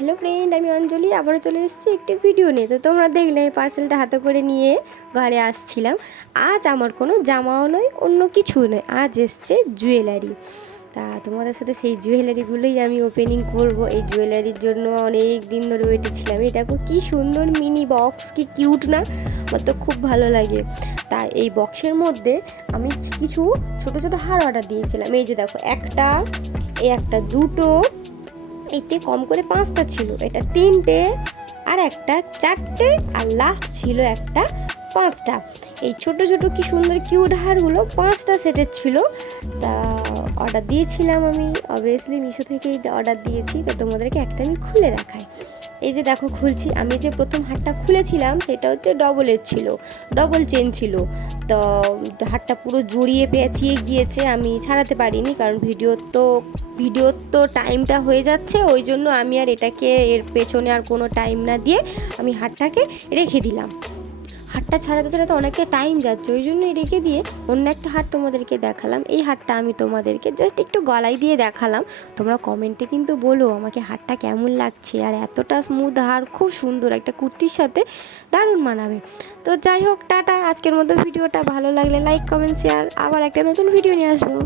Hello friend, আমি অঞ্জলি আবারও চলে এসেছি একটি ভিডিও নিয়ে। তো তোমরা দেখলে পার্সেলটা হাতে করে নিয়ে ঘরে আসছিলাম। আজ আমার কোনো জামাও নয়, অন্য কিছু নয়, আজ এসছে জুয়েলারি। তা তোমাদের সাথে সেই জুয়েলারিগুলোই আমি ওপেনিং করব। এই জুয়েলারির জন্য অনেক দিন ধরে ওয়েটে ছিলাম। এই দেখো কি সুন্দর মিনি বক্স, কি কিউট না? আমার তো খুব ভালো লাগে। তা এই বক্সের মধ্যে আমি কিছু ছোট ছোট হার অর্ডার দিয়েছিলাম। এই যে দেখো, একটা দুটো, এতে কম করে 5টা ছিল, এটা 3টে, আর একটা 4টে, আর লাস্ট ছিল একটা 5টা। এই ছোট ছোট কি সুন্দর কিউট হারগুলো 5টা সেটের ছিল। তা অর্ডার দিয়েছিলাম আমি, অবভিয়াসলি মিশো থেকেই অর্ডার দিয়েছি। তো তোমাদেরকে একটা আমি খুলে দেখাই। এই যে দেখো খুলছি। আমি যে প্রথম হারটা খুলেছিলাম সেটা হচ্ছে ডবলের ছিল, ডবল চেন ছিল। তো হারটা পুরো জড়িয়ে পেঁচিয়ে গিয়েছে, আমি ছাড়াতে পারিনি, কারণ ভিডিওর তো টাইমটা হয়ে যাচ্ছে। ওই জন্য আমি আর এটাকে এর পেছনে আর কোনো টাইম না দিয়ে আমি হারটাকে রেখে দিলাম। হারটা ছাড়াতে ছাড়াতে অনেকটা টাইম যাচ্ছে, ওই জন্যই রেখে দিয়ে অন্য একটা হার তোমাদেরকে দেখালাম। এই হারটা আমি তোমাদেরকে জাস্ট একটু গলায় দিয়ে দেখালাম। তোমরা কমেন্টে কিন্তু বলো আমাকে হারটা কেমন লাগছে। আর এতটা স্মুথ হার, খুব সুন্দর, একটা কুর্তির সাথে দারুণ মানাবে। তো যাই হোক, টাটা। আজকের মতো ভিডিওটা ভালো লাগলে লাইক, কমেন্ট, শেয়ার। আবার একটা নতুন ভিডিও নিয়ে আসবো।